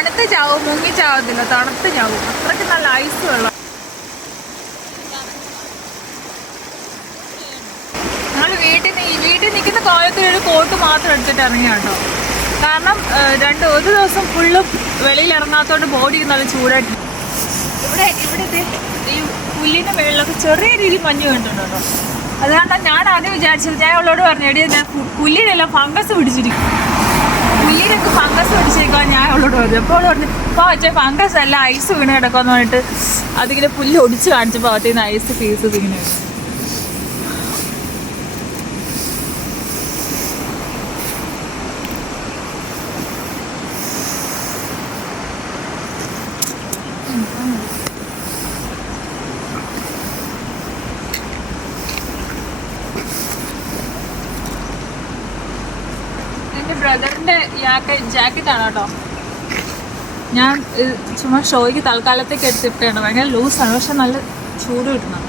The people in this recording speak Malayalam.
തണുത്ത് ചാവും, മുങ്ങി ചാവത്തില്ല, തണുത്ത് ചാവും. അത്രയ്ക്ക് നല്ല ഐസ് വെള്ളം. ഞങ്ങൾ വീട്ടിൽ നിൽക്കുന്ന കോലത്തിൽ ഒരു കോട്ട് മാത്രം എടുത്തിട്ട് ഇറങ്ങിയാട്ടോ. കാരണം ഒരു ദിവസം ഫുള്ളും വെളിയിൽ ഇറങ്ങാത്തോണ്ട് ബോഡി നല്ല ചൂടായിട്ട്. ഇവിടെ ഈ പുല്ലിൻ്റെ മുകളിലൊക്കെ ചെറിയ രീതിയിൽ മഞ്ഞ് കണ്ടിട്ടുണ്ടോ. അതുകൊണ്ടാണ് ഞാൻ ആദ്യം വിചാരിച്ചത്, ഞാൻ അവളോട് പറഞ്ഞു, എടി പുല്ലിനെല്ലാം ഫംഗസ് പിടിച്ചിരിക്കും, പുല്ലിനൊക്കെ ഫംഗസ് പിടിച്ചേക്കാൻ ഞാൻ അവളോട് പറഞ്ഞു. അപ്പോൾ അവൾ പറഞ്ഞു, അപ്പോൾ വെച്ചാൽ ഫംഗസ് അല്ല, ഐസ് വീണ് കിടക്കുമെന്ന് പറഞ്ഞിട്ട് അതിങ്ങനെ പുല്ല് ഒടിച്ച് കാണിച്ചപ്പോൾ അകത്തേന്ന് ഐസ് പീസ് ഇങ്ങനെ. എൻ്റെ ബ്രദറിൻ്റെ ജാക്കറ്റാണ് കേട്ടോ. ഞാൻ ചുമ്മാ ഷോയ്ക്ക് തൽക്കാലത്തേക്ക് എടുത്തിട്ടാണ്. ഭയങ്കര ലൂസാണ്, പക്ഷെ നല്ല ചൂട് കിട്ടണം.